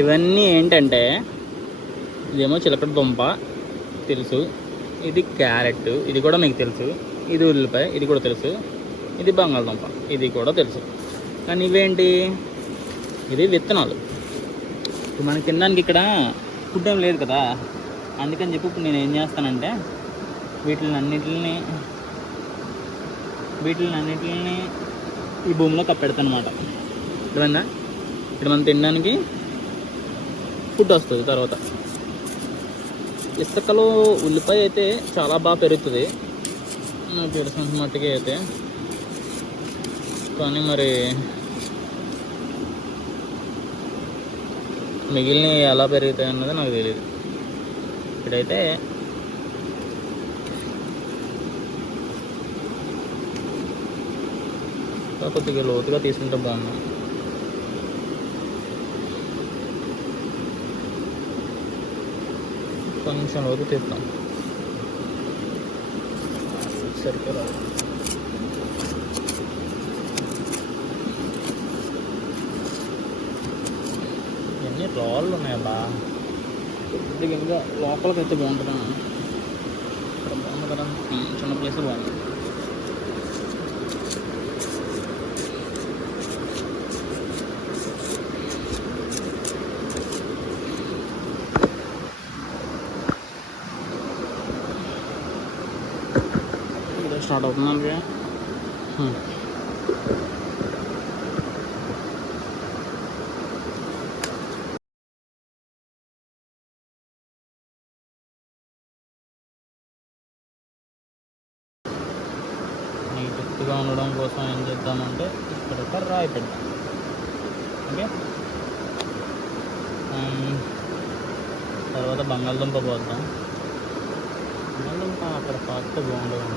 ఇవన్నీ ఏంటంటే ఇదేమో చిలకడ దుంప తెలుసు, ఇది క్యారెట్ ఇది కూడా మీకు తెలుసు, ఇది ఉల్లిపాయ ఇది కూడా తెలుసు, ఇది బంగాళదుంప ఇది కూడా తెలుసు. కానీ ఇవేంటి, ఇది విత్తనాలు. ఇప్పుడు మనకి తినడానికి ఇక్కడ ఫుడ్ ఏం లేదు కదా, అందుకని చెప్పి ఇప్పుడు నేను ఏం చేస్తానంటే వీటిని అన్నిటిని ఈ భూమిలో కప్పెడతాను అనమాట. ఇప్పుడన్నా ఇక్కడ మనం తినడానికి ఫుడ్ వస్తుంది. తర్వాత ఇసుకలో ఉల్లిపాయ అయితే చాలా బాగా పెరుగుతుంది నాకు తెలిసినంత మట్టుకి అయితే. కానీ మరి మిగిలినవి ఎలా పెరుగుతాయి అన్నది నాకు తెలియదు. ఇప్పుడైతే కొద్దిగా లోతుగా తీసుకుంటే బాగున్నాం. కొంచెం లోతు తీస్తాం సరిపోరా. ఇవన్నీ రాళ్ళు ఉన్నాయి అలా కొద్దిగా ఇంకా లోపలికి అయితే బాగుంటుంది. ఇక్కడ బాగుంది కదా, చిన్న ప్లేస్ బాగుంది. స్టార్ట్ అవుతుందండి. నీట్గా ఉండడం కోసం ఏం చేద్దామంటే ఇక్కడ ఒక రాయి పెడతాం. ఓకే, తర్వాత బంగాళదుంప పోద్దాం. బంగాళదుంప అక్కడ పాస్తే బాగుండదు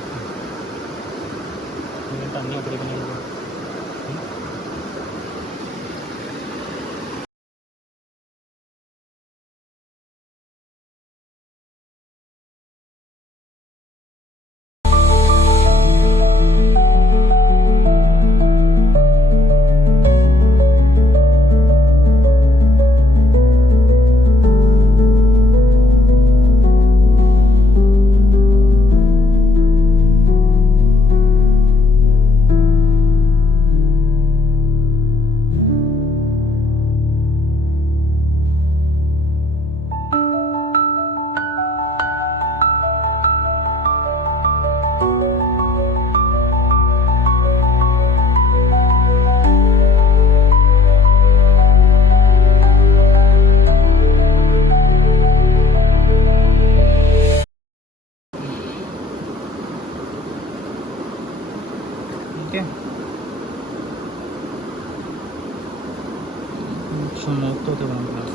ఎందుకంటే అన్నీ అక్కడికి కొంచెం లోతుతో బాగుంటుంది.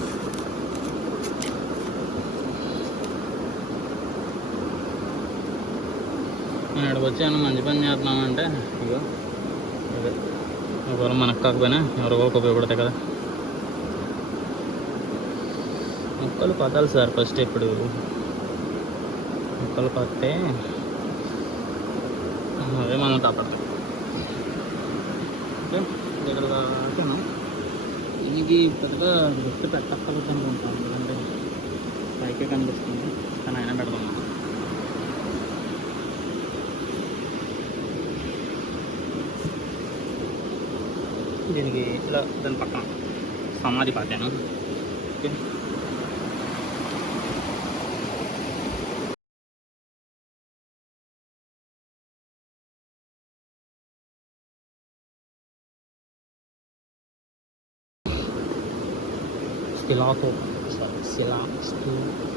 నేను ఇక్కడికి వచ్చాను మంచి పని చేస్తున్నామంటే ఇగో అదే ఒకవేళ మనకు కాకపోయినా ఎవరికొకరికి ఉపయోగపడతాయి కదా. మొక్కలు పట్టాలి సార్ ఫస్ట్. ఇప్పుడు మొక్కలు పట్టే అదే మనం తప్పదు. ఓకే, దగ్గర దాటున్నాం. దీనికి పెద్దగా గుర్తు పెట్టక్కర్లేదు అనుకుంటాను, ఎందుకంటే పైకే కనిపిస్తుంది. కానీ అయినా పెడదాం. దీనికి ఇలా దాని పక్కన సమాధి పాతాను. ఓకే,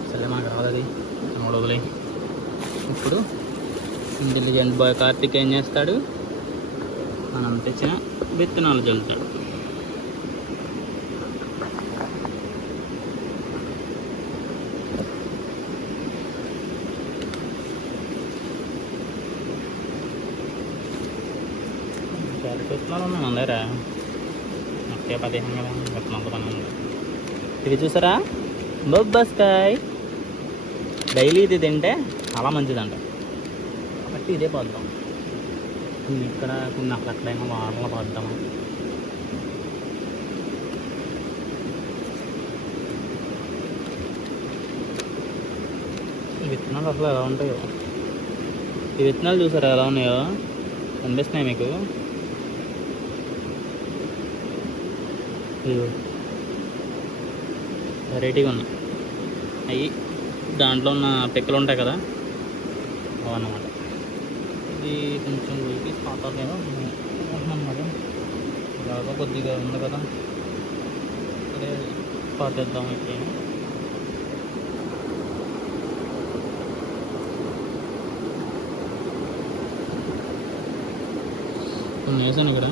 సరే మనకు రాదది వదిలే. ఇప్పుడు ఇంటెలిజెంట్ బాయ్ కార్తిక్ ఏం చేస్తాడు, మనం తెచ్చిన విత్తనాలు చల్లుతాడు. క్యారెట్ విత్తనాలు ఉన్నాయి మన దగ్గర, ఒకే 15 కదా విత్తనాలతో పని ఉంది. ఇది చూసారా బొబ్బాస్కాయ్, డైలీ ఇది తింటే చాలా మంచిదంట కాబట్టి ఇదే పోద్దాం. ఇక్కడ కొన్ని అక్కడైనా వారంలో పోద్దాము. విత్తనాలు అసలు ఎలా ఉంటాయో. ఈ విత్తనాలు చూసారా ఎలా ఉన్నాయో, కనిపిస్తున్నాయి మీకు? ఇదిగో వెరైటీగా ఉన్నాయి అవి. దాంట్లో ఉన్న పిక్కలు ఉంటాయి కదా, అవన్నమాట. ఇది కొంచెం ఉడికి పాతాలు కదా అన్నమాట. ఇలాగ కొద్దిగా ఉంది కదా, అదే పాతేద్దాం. అయితే కొన్ని వేసాను ఇక్కడ,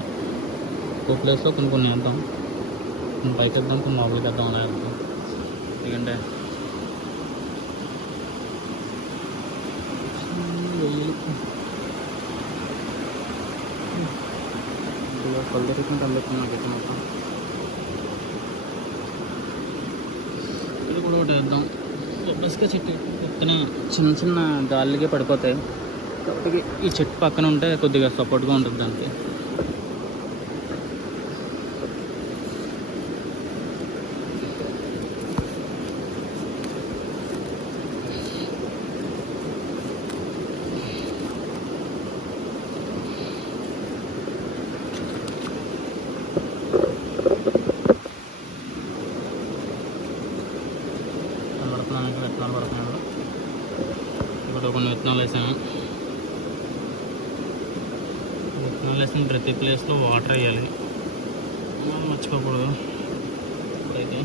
ఒక ప్లేస్లో కొన్ని వేద్దాం. కొన్ని పైకి వేద్దాం, కొన్ని లోపలికి వేద్దాం. అలా వేద్దాం. ఎందుకంటే పల్లెటూరుకుంటే అందుకున్నాం అయితే మొత్తం. ఇది కూడా ఒకటి వేద్దాం. బొబ్బస్గా చెట్టు ఎత్తున చిన్న చిన్న గాలికే పడిపోతాయి కాబట్టి ఈ చెట్టు పక్కన ఉంటే కొద్దిగా సపోర్ట్గా ఉంటుంది దానికి. విత్తనాలు పడుతున్నాయి. ఇప్పుడు కొన్ని విత్తనాలు వేసాము. విత్తనాలు వేసిన ప్రతి ప్లేస్లో వాటర్ వేయాలి, మర్చిపోకూడదు. అయితే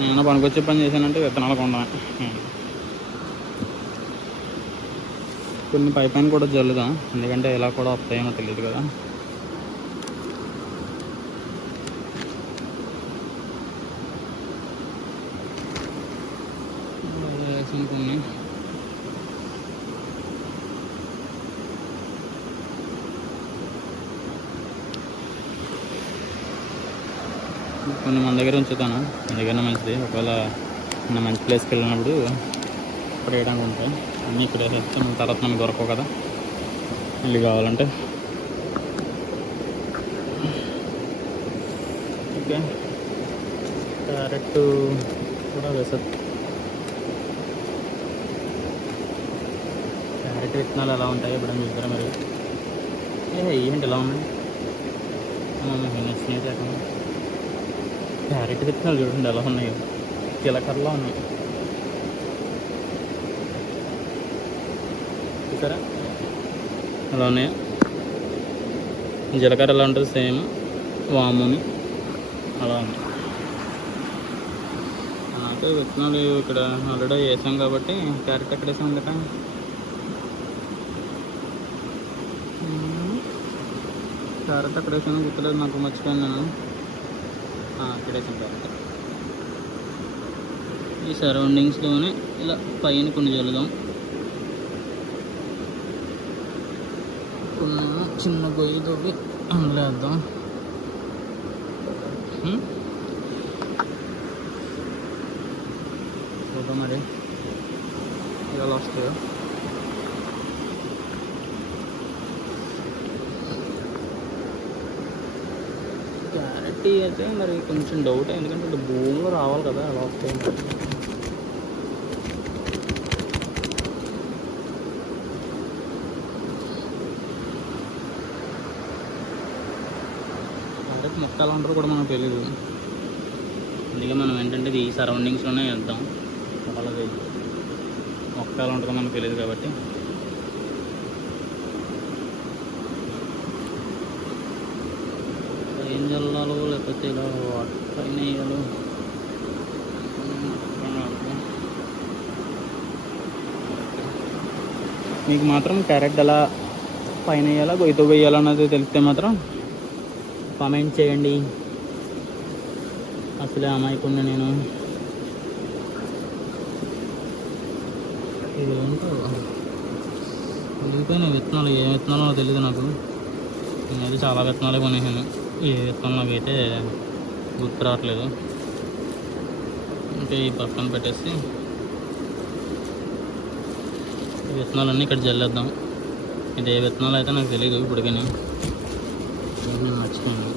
నేను పనికొచ్చే పని చేశానంటే విత్తనాలు కొన్నాను. కొన్ని పైపైన కూడా జల్లుదాం, ఎందుకంటే ఇలా కూడా వస్తాయేమో తెలియదు కదా. కొన్ని మన దగ్గర ఉంచుతాను, ఎందుకన్నా మంచిది. ఒకవేళ మన మంచి ప్లేస్కి వెళ్ళినప్పుడు ఇప్పుడు వేయడానికి ఉంటాయి. అన్నీ ఇక్కడ వేస్తే మన తర్వాత మనకు దొరకవు కదా, ఇల్లు కావాలంటే. ఓకే, క్యారెట్ కూడా వేసదు. క్యారెట్ విత్తనాలు ఎలా ఉంటాయి ఇప్పుడు చూస్తారా మరి? ఏంటి ఎలా ఉన్నాయి? నచ్చినవి లేకుండా క్యారెట్ విత్తనాలు చూడండి ఎలా ఉన్నాయో, జీలకర్రలా ఉన్నాయి చూసారా అలా ఉన్నాయో. జీలకర్ర ఎలా ఉంటుంది సేమ్, వాముని అలా ఉంది. నాకు విత్తనాలు ఇక్కడ ఆల్రెడీ వేసాం కాబట్టి క్యారెట్ ఎక్కడ వేసాం కదా, క్యారెట్ ఎక్కడ వేసాను గుర్తులేదు నాకు, మర్చిపోయాను నేను. ఇక్కడ వేసాను క్యారెట్. ఈ సరౌండింగ్స్లోనే ఇలా పైన కొన్ని చల్లుదాం. కొన్ని చిన్న గొయ్యితో అందులో వేద్దాం. చూద్దాం మరి ఎలా వస్తాయో. క్యారెట్ అయితే మరి కొంచెం డౌట్, ఎందుకంటే భూమిలో రావాలి కదా, ఎలా వస్తాయి. క్యారెట్ మొక్క ఎలా ఉంటారో కూడా మనకు తెలియదు, అందుకే మనం ఏంటంటే ఈ సరౌండింగ్స్లోనే వేద్దాం. అలాగే మొక్క ఎలా ఉంటుందో మనకు తెలియదు కాబట్టి ఏం చల్లాలో లేకపోతే ఇలా పైన వేయాలో. మీకు మాత్రం క్యారెట్ ఎలా పైన వేయాలా గొయ్యితో వేయాలో అన్నది తెలిస్తే మాత్రం కామెంట్ చేయండి. అసలే అమాయకుండా నేను ఇది ఏంటో వెళ్ళిపోయిన విత్తనాలు, ఏ విత్తనాలో తెలియదు నాకు. నేనైతే చాలా విత్తనాలే కొనేసాను, ఏ విత్తనాలు నాకైతే గుర్తు రావట్లేదు. అంటే ఈ పక్కన పెట్టేసి ఈ విత్తనాలన్నీ ఇక్కడ జల్లేద్దాం. ఇది ఏ విత్తనాలు అయితే నాకు తెలియదు ఇప్పటికీ. నేను మర్చిపోయాను,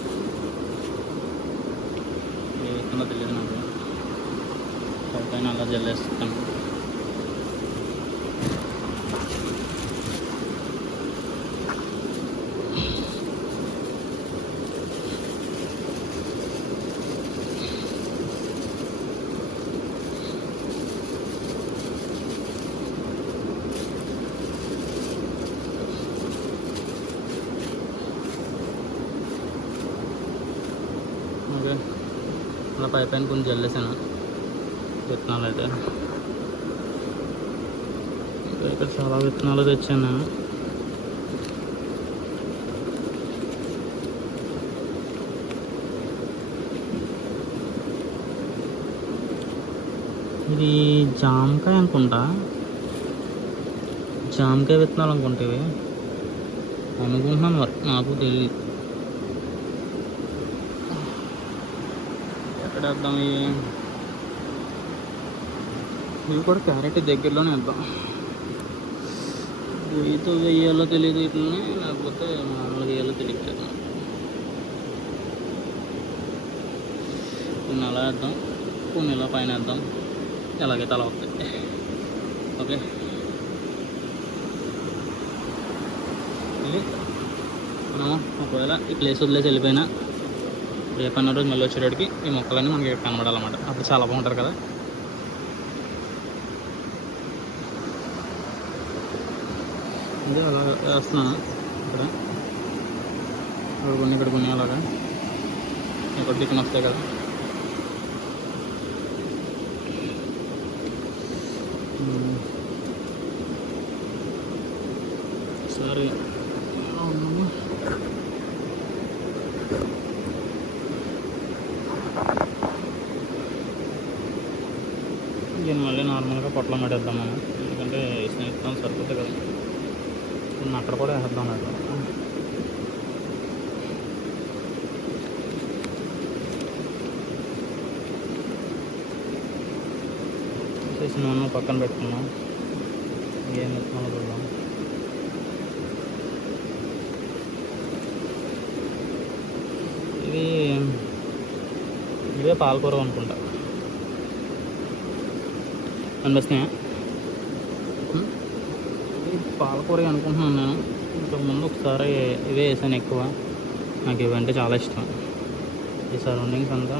ఏ విత్తంలో తెలియదు నాకు. పైన అలా జల్లేస్తాను. ఓకే, అలా పైన కొంచెం జల్లేసాను విత్తనాలు అయితే. ఇక్కడ చాలా విత్తనాలు తెచ్చాను. ఇది జామకాయ అనుకుంటా, జామకాయ విత్తనాలు అనుకుంటేవి అనుకుంటున్నాను, మరి నాకు తెలియదు. ఎక్కడ వేద్దాం? ఇవి కూడా క్యారెట్ దగ్గరలోనే వేద్దాం. గొయ్యితో వేయాలో తెలియదు వీటిని, లేకపోతే మామూలుగా వేయాలో తెలియట్లేదు. కొన్ని అలా వేద్దాం, కొన్ని ఇలా పైన వేద్దాం, ఎలాగైతే అలా వస్తాయి. ఓకే, ఇది మనం ఒకవేళ ఈ ప్లేస్ వదిలేసి వెళ్ళిపోయినా రేపన్న రోజు మళ్ళీ వచ్చేటప్పటికి ఈ మొక్కలన్నీ మనకి కనబడాలన్నమాట. అప్పుడు చాలా బాగుంటుంది కదా. అదే అలా వేస్తున్నాను. ఇక్కడ కొన్ని ఇక్కడ కొన్ని అలాగా ఇక్కడ దిక్కున వస్తాయి కదా. సరే, దీన్ని మళ్ళీ నార్మల్గా పొట్లం పెట్టేద్దాం మనం, ఎందుకంటే స్నేహితులు సరిపోతాయి కదా. అక్కడ కూడా వేద్దాం అట్లా. చేసిన పక్కన పెట్టుకున్నాం. ఏం విత్తనాలు చూద్దాం. ఇదే పాలకూర అనుకుంటా, అనిపిస్తున్నాయా? పాలకూర అనుకుంటున్నాను నేను. ఇంతకుముందు ఒకసారి ఇవే వేసాను ఎక్కువ. నాకు ఇవంటే చాలా ఇష్టం. ఈ సరౌండింగ్స్ అంతా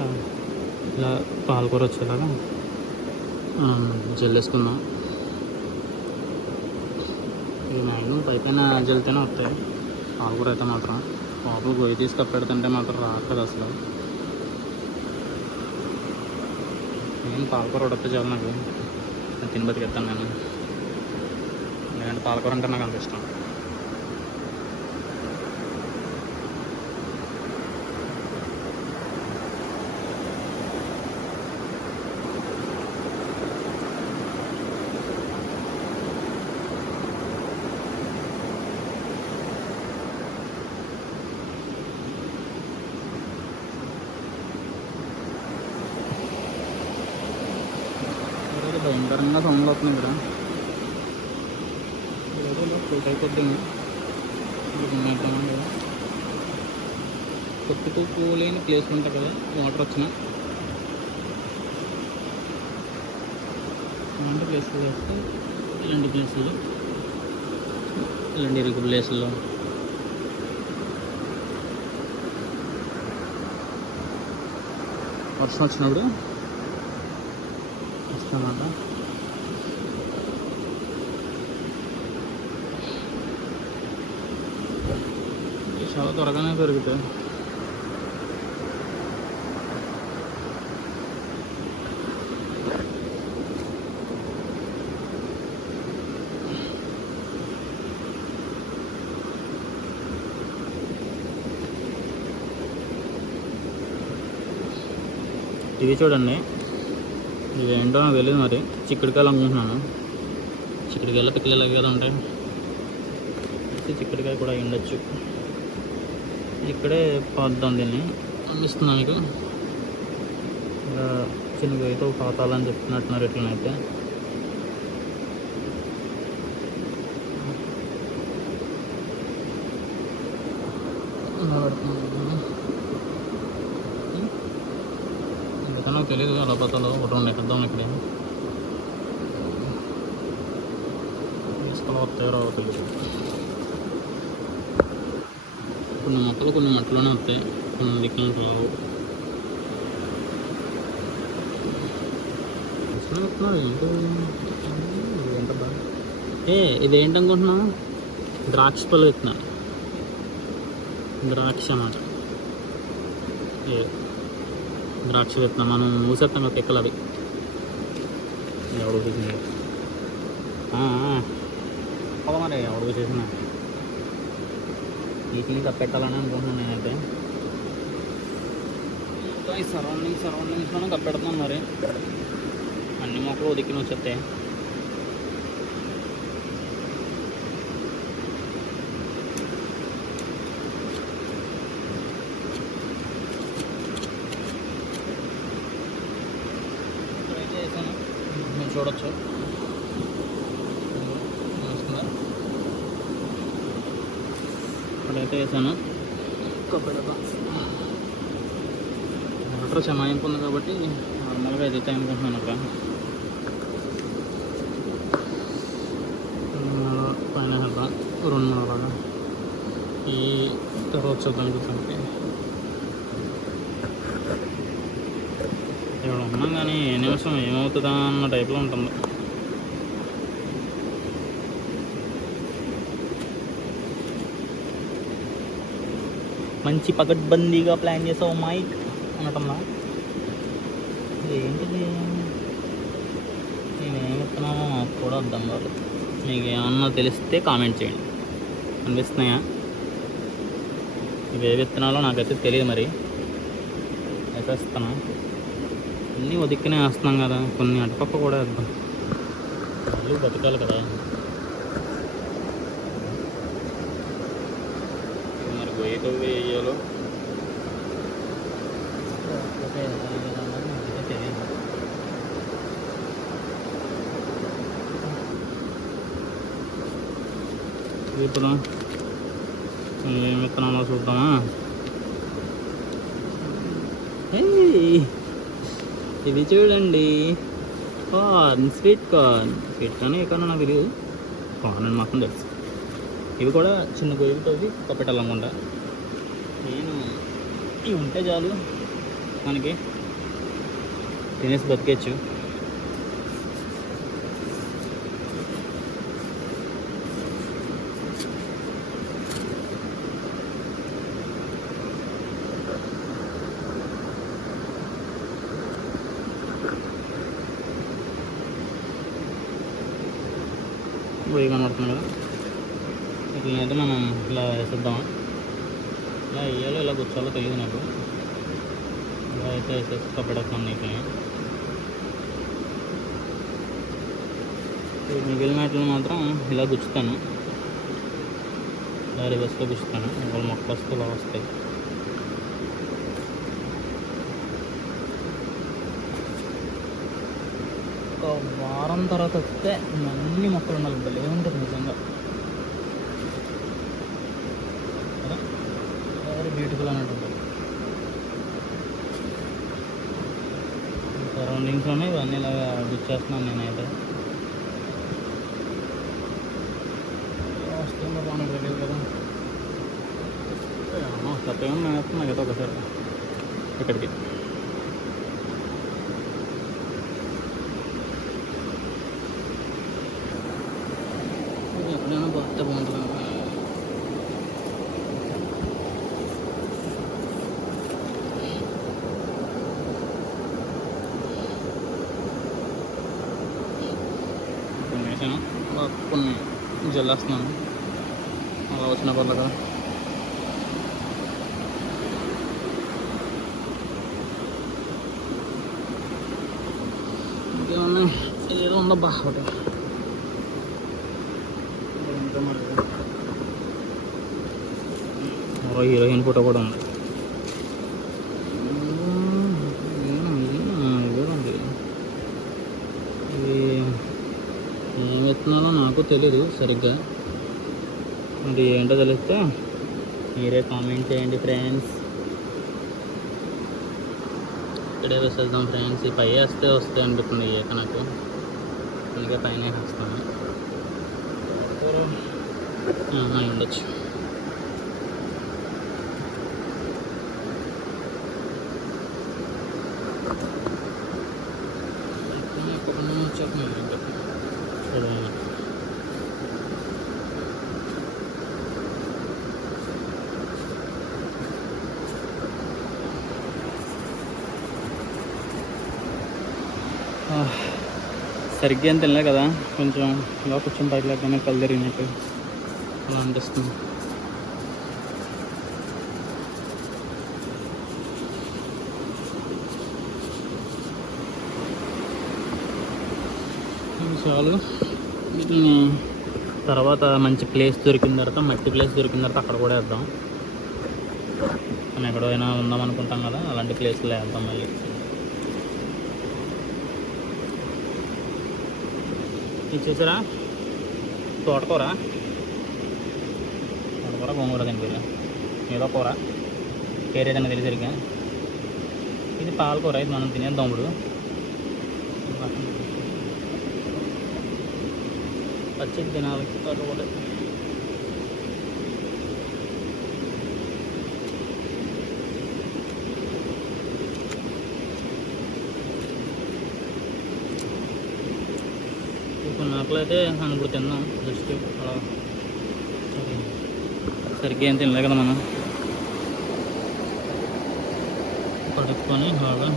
ఇలా పాలకూర వచ్చేలాగా జల్లేసుకుందాం. ఇది మ్యాక్సిమం పైన జల్లితేనే వస్తాయి. పాలకూర అయితే మాత్రం పాపలు గొయ్యి తీసుకు పెడుతుంటే మాత్రం రావట్లేదు అసలు. నేను పాలకూర ఉడితే చాలు, నాకు తిని బతికేస్తాను నేను. ఎందుకంటే పాలకూర అంటే నాకు అంత ఇష్టం. భయంకరంగా సౌండ్ అవుతుంది ఇక్కడ. ఫ్రూట్ అయిపోద్ది. కొట్టుకోలేని ప్లేస్ ఉంటుంది కదా, వాటర్ వచ్చిన ఇలాంటి ప్లేస్లో వేస్తే, ఇలాంటి ప్లేసుల్లో, ఇలాంటి ఇరుకు ప్లేసుల్లో వర్షం వచ్చినప్పుడు వస్తామన్నమాట. చాలా త్వరగానే పెరుగుతాయి. ఇవి చూడండి, ఇవేంటో నాకు తెలియదు, మరి చిక్కుడుకాయలు అనుకుంటున్నాను. చిక్కుడుకాయలు పిక్కలు కదా ఉంటాయి, చిక్కుడుకాయ కూడా ఉండొచ్చు. ఇక్కడే పాద్దాం దీన్ని అనిపిస్తుంది మీకు. ఇలా చిన్నగా అయితే పాతాలని చెప్తున్నట్టున్నారు ఎట్లనైతే. ఇంకా నాకు తెలియదు ఎలా పతాలో ఒకటి రెండు ఎక్కిద్దాం ఇక్కడ తీసుకొని వస్తాయో రావో తెలియదు. కొన్ని మొక్కలు కొన్ని మట్టిలోనే వస్తాయి, కొన్ని దిక్కులు రావు. ఏంటబ్బా ఇది ఏంటనుకుంటున్నాను? ద్రాక్ష పళ్ళు విత్తనాలు, ద్రాక్ష అన్నమాట. ద్రాక్ష విత్తనం మనం ఊసేస్తాం కదా పిక్కలు, అవి ఎవడు చూసింది మరి ఎవడు చేసిన వీటిని కప్పెట్టాలని అనుకుంటున్నాను నేనైతే. ఈ సరౌండింగ్స్లోనే కప్పెడుతున్నాను మరి. అన్ని మొక్కలు దిక్కున వచ్చేస్తాయి. మీరు చూడొచ్చు ఇప్పుడైతే వేసాను. వాటర్ చెమాయింపు ఉంది కాబట్టి నార్మల్గా ఎదుగుతాయి అనుకుంటున్నాను. అక్కడ పైన వెళ్దాం 2 నెలలు ఈ తర్వాత చూద్దాం. చూద్దానికి ఇక్కడ ఉన్నాం కానీ ఏ నిమిషం ఏమవుతుందా అన్న టైప్లో ఉంటుంది. మంచి పకడ్బందీగా ప్లాన్ చేసావు మైక్ అనటంలా. ఏంటిది నేనేం చెప్తున్నానో నాకు కూడా అర్థం కాదు. మీకు ఏమన్నా తెలిస్తే కామెంట్ చేయండి. అనిపిస్తున్నాయా? ఇవి ఏ విత్తనాలో నాకైతే తెలియదు. మరి వేసేస్తాను. అన్నీ ఉదిక్కునే వేస్తున్నాం కదా, కొన్ని అటుపక్క కూడా వేద్దాం. వాళ్ళు బతకాలి కదా. మరి గొయ్యతో వేయాలో తెలియదు. ఇప్పుడు ఏం విత్తనాలో చూద్దామా? ఇది చూడండి, corn, sweet corn. Sweet corn ఏ కార్న్ నాకు తెలియదు, కార్న్ అని మాత్రం తెలుసు. ఇవి కూడా చిన్న గొయ్యలతో కప్పెట్టాలనుకుంటా నేను. ఇవి ఉంటే చాలు మనకి, తినేసి బతికేచ్చు. గొయ్యి కనబడుతుంది కదా, ఇట్లనైతే మనం ఇలా వేసేద్దాం. ఇలా వేయాలో ఇలా కూర్చోాలో తెలియదు నాకు. ఇలా అయితే వేసేసి కప్పెడతాను నీకు. మిగిలిన వాటిని మాత్రం ఇలా గుచ్చుతాను, ఇలా రివర్స్లో గుచ్చుతాను. ఇవాళ మొక్కలు వస్తే ఇలా వస్తాయి. ఒక వారం తర్వాత వస్తే అన్ని మొక్కలు ఉండాలి. భలే ఉంటుంది నిజంగా, కదా, వెరీ బ్యూటిఫుల్ అన్నట్టు ఉంటుంది. సరౌండింగ్స్లోనే ఇవన్నీ ఇలాగా గుచ్చేస్తున్నాను నేనైతే. వస్తుందో బాగా తెలియదు కదా, తప్పేమో నేను వేస్తున్నా కదా ఒకసారి ఇక్కడికి. ఎప్పుడైనా పోతే బాగుంటుంది. కొన్ని జల్లేస్తున్నాను అలా వచ్చిన పర్లేదు కదా. ఇంకేమన్నా ఏదో ఉందబ్బా ఒకటి. మరో హీరోయిన్ ఫోటో కూడా ఉంది. ఇది ఏం చెప్తున్నానో నాకు తెలీదు సరిగ్గా. మరి ఏంటో తెలిస్తే మీరే కామెంట్ చేయండి ఫ్రెండ్స్. ఇక్కడే వేసేద్దాం ఫ్రెండ్స్. ఈ పై వేస్తే వస్తాయి అనిపిస్తుంది ఏక నాకు, అందుకే పైన వేస్తాను. ఉండొచ్చు. సరిగ్గా ఏం తినలే కదా, కొంచెం ఇలా కూర్చొని పైకి లేకపోయినా కళ్ళు తిరిగినట్టు అలా అనిపిస్తుంది. చాలు. వీటిని తర్వాత మంచి ప్లేస్ దొరికిన తర్వాత, మట్టి ప్లేస్ దొరికిన తర్వాత అక్కడ కూడా వేద్దాం. మనం ఎక్కడైనా ఉందాం అనుకుంటాం కదా, అలాంటి ప్లేస్లో వేద్దాం మళ్ళీ. ఇది చూసారా, తోటకూర గోంగూర తింటుంది, ఏదో కూర పేరేదన్నా తెలిసరిగా. ఇది పాలకూర, ఇది మనం తినేద్దాం ఇప్పుడు. పచ్చిది తినాలి తోటకూర. కొన్ని ఆకులు అయితే మనం ఇప్పుడు తిన్నాం జస్ట్ అలా. సరిగ్గా ఏం తినలే కదా మనం. కడుక్కొని బాగా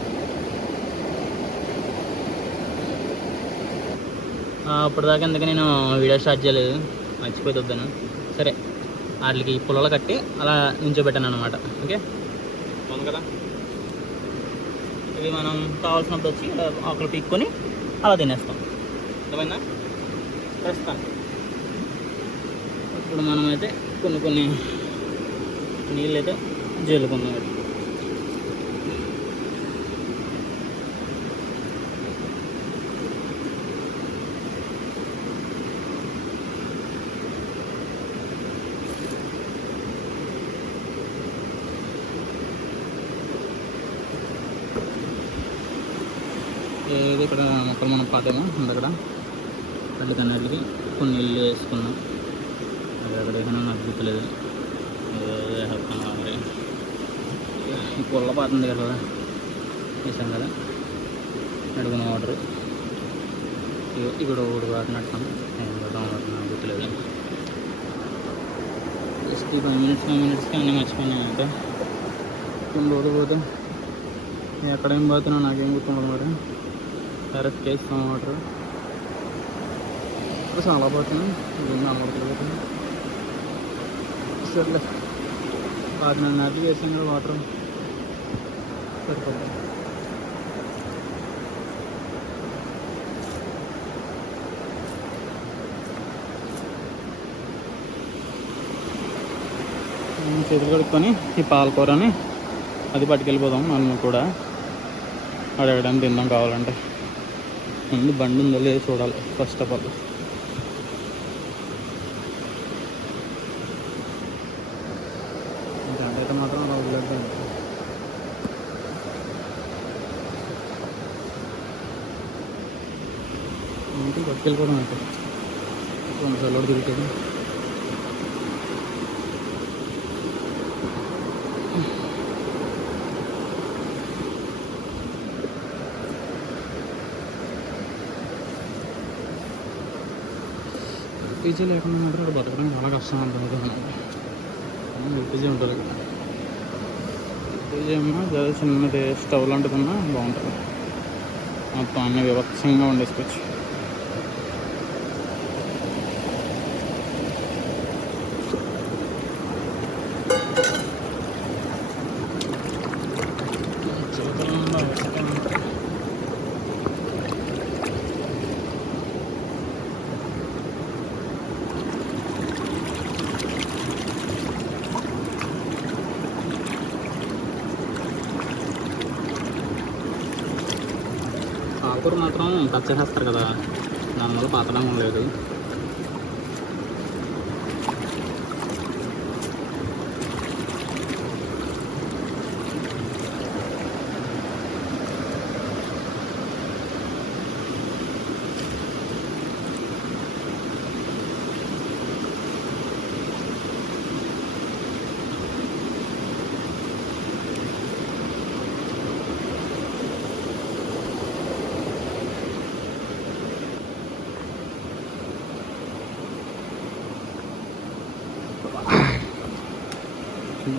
అప్పటిదాకా ఎందుకు నేను వీడియో స్టార్ట్ చేయలేదు, మర్చిపోయి వద్దాను. సరే, వాటికి పొలాలు కట్టి అలా నించోబెట్టాను అనమాట. ఓకే, బాగుంది కదా. ఇవి మనం కావాల్సినప్పుడు వచ్చి ఇలా ఆకులు పీక్కొని అలా తినేస్తాం. అర్థమైందా? ప్రస్తుతం ఇప్పుడు మనమైతే కొన్ని నీళ్ళు అయితే జల్లుకుందాం. ఏది ఇక్కడ మొక్కలు మనం పాతేమో అక్కడ అట్లా కన్నట్లకి కొన్ని నీళ్ళు వేసుకున్నాం. అది అక్కడ వేసినా నాకు గుర్తులేదు. మరి ఈ పుల్ల పాతుంది కదా వేసాం కదా, అడుగున వాటర్ ఇక్కడ ఒకటి పాతినట్టు నాకు గుర్తులేదు. జస్ట్ 5 మినిట్స్కి అన్నీ మర్చిపోయినాయి. అంటే కొన్ని పోతే ఎక్కడేం పోతున్నా నాకేం గుర్తుండదు. మరి డైరెక్ట్ వేస్తాం వాటర్. ఇప్పుడు చాలా పోతున్నాయి, ఇది అమ్మడుతుంది. సర్లే, 6:30 వేసాం కదా వాటర్, సరిపోతుంది. చేతులు కడుక్కొని ఈ పాలకూరని అది పట్టుకెళ్ళిపోదాం. మనం కూడా అడగడానికి తిందాం కావాలంటే. ముందు బండి ఉందో లేదో చూడాలి ఫస్ట్ ఆఫ్ ఆల్. అయితే మాత్రం అలా వదిలేద్దాం. ఇంటికి పట్టుకెళ్ళిపోవడం అయితే కొన్నిసార్లు తిరుగుతుంది. ఎల్పిజీ లేకుండా మాత్రం ఇక్కడ బతకడం చాలా కష్టం అర్థమవుతుంది. ఎల్పిజీ ఉంటుంది ఇక్కడ. ఎల్పిజీ ఏమో చాలా చిన్నది స్టవ్ లాంటిదన్నా బాగుంటుంది. మొత్తం అన్ని వివక్షంగా వండేసుకోవచ్చు. ఆకుకూర మాత్రం కట్ చేసేస్తారు కదా, దానివల్ల పాతడం లేదు.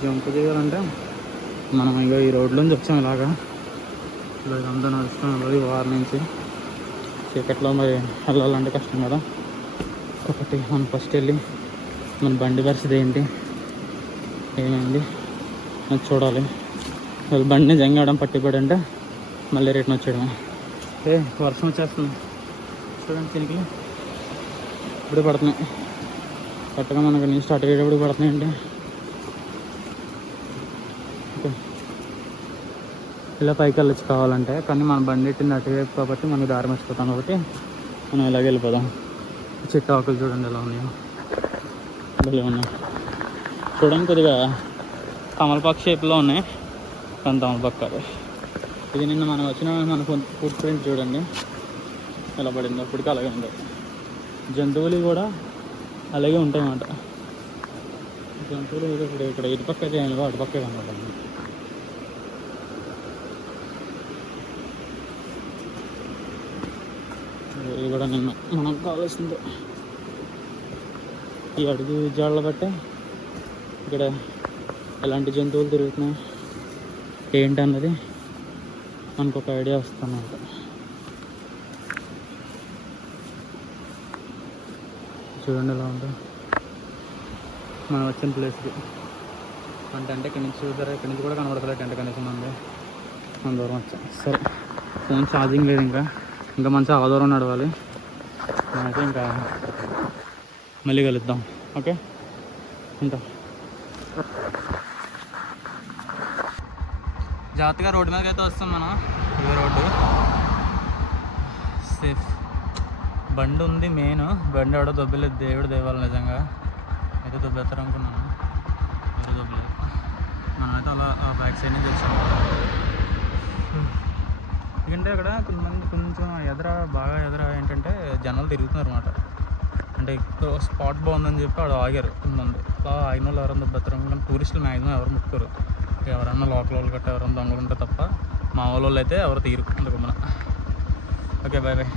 జంప్ చేయాలంటే మనం ఇక ఈ రోడ్లోంచి వచ్చాం ఇలాగా అంతా నడుస్తాం ఈ వారి నుంచి చీకట్లో మరి వెళ్ళాలంటే కష్టం కదా. కాబట్టి మనం ఫస్ట్ వెళ్ళి మన బండి పరిస్థితి ఏంటి ఏమైంది అది చూడాలి. వాళ్ళు బండిని జంగడం పట్టిపడి అంటే మళ్ళీ రిటర్న్ వచ్చేయడం. వర్షం వచ్చేస్తుంది చూడండి, తినికి ఇప్పుడే పడుతున్నాయి. కరెక్ట్గా మనకి నేను స్టార్ట్ అయ్యేటప్పుడు పడుతున్నాయండి. ఓకే, ఇలా పైకి వెళ్ళొచ్చు కావాలంటే, కానీ మన బండి ఎట్టింది అటువైపు కాబట్టి మనకి దారి మర్చిపోతాం కాబట్టి మనం ఇలాగే వెళ్ళిపోదాం. చెట్టు ఆకులు చూడండి ఎలా ఉన్నాయో, భలే ఉన్నాయి చూడండి. కొద్దిగా తమలపాకు షేప్లో ఉన్నాయి కానీ తమలపాకు కాదు. ఇది నిన్న మనం వచ్చిన మన ఫుట్ ప్రింట్ చూడండి ఎలా పడింది. అప్పటికి అలాగే ఉంది. జంతువులు కూడా అలాగే ఉంటాయి అన్నమాట. జంతువులు ఇప్పుడు ఇక్కడ ఇటు పక్క చేయాలి, అటు పక్కే కనబడండి. ఇది కూడా నిన్న మనకు కావాల్సిందే. ఈ అడుగు జాడలు బట్టే ఇక్కడ ఎలాంటి జంతువులు తిరుగుతున్నాయి ఏంటన్నది మనకు ఒక ఐడియా వస్తుందన్నమాట. చూడండి ఎలా ఉందో మనం వచ్చిన ప్లేస్కి. అంటే ఇక్కడి నుంచి చూసారా, ఇక్కడి నుంచి కూడా కనబడతలేదు టెంట్ కనీసం ఉంది. మన దూరం వచ్చాం. సరే, ఫోన్ ఛార్జింగ్ లేదు, ఇంకా మంచిగా ఆ దూరం నడవాలి. అయితే ఇంకా మళ్ళీ కలుద్దాం. ఓకే, ఉంటా. జాగ్రత్తగా రోడ్డు మీదకి అయితే వస్తాం మనం. ఇదే రోడ్డు సేఫ్. బండి ఉంది మెయిన్. బండి ఎవడో దొబ్బలేదు, దేవుడు దేవాలి. నిజంగా అయితే దొబ్బేస్తారు అనుకున్నాను, ఎవరు దొబ్బలేదు. మనమైతే అలా ఆ బ్యాక్ సైడ్ నుంచి వచ్చాము. ఎందుకంటే అక్కడ కొంచెం బాగా ఏంటంటే జనాలు తిరుగుతున్నారు అన్నమాట. అంటే స్పాట్ బాగుందని చెప్పి అక్కడ ఆగారు కొంతమంది. అలా ఆగిన వాళ్ళు ఎవరైనా దొబ్బేస్తారు అనుకుంటే టూరిస్టులు మ్యాక్సిమం ఎవరు ముక్కరు. ఎవరన్నా లోకల్ వాళ్ళు గట్రా ఎవరైనా దొంగలు ఉంటే తప్ప మా వాళ్ళు అయితే ఎవరు తీరు అందుకు మన. Okay, bye bye.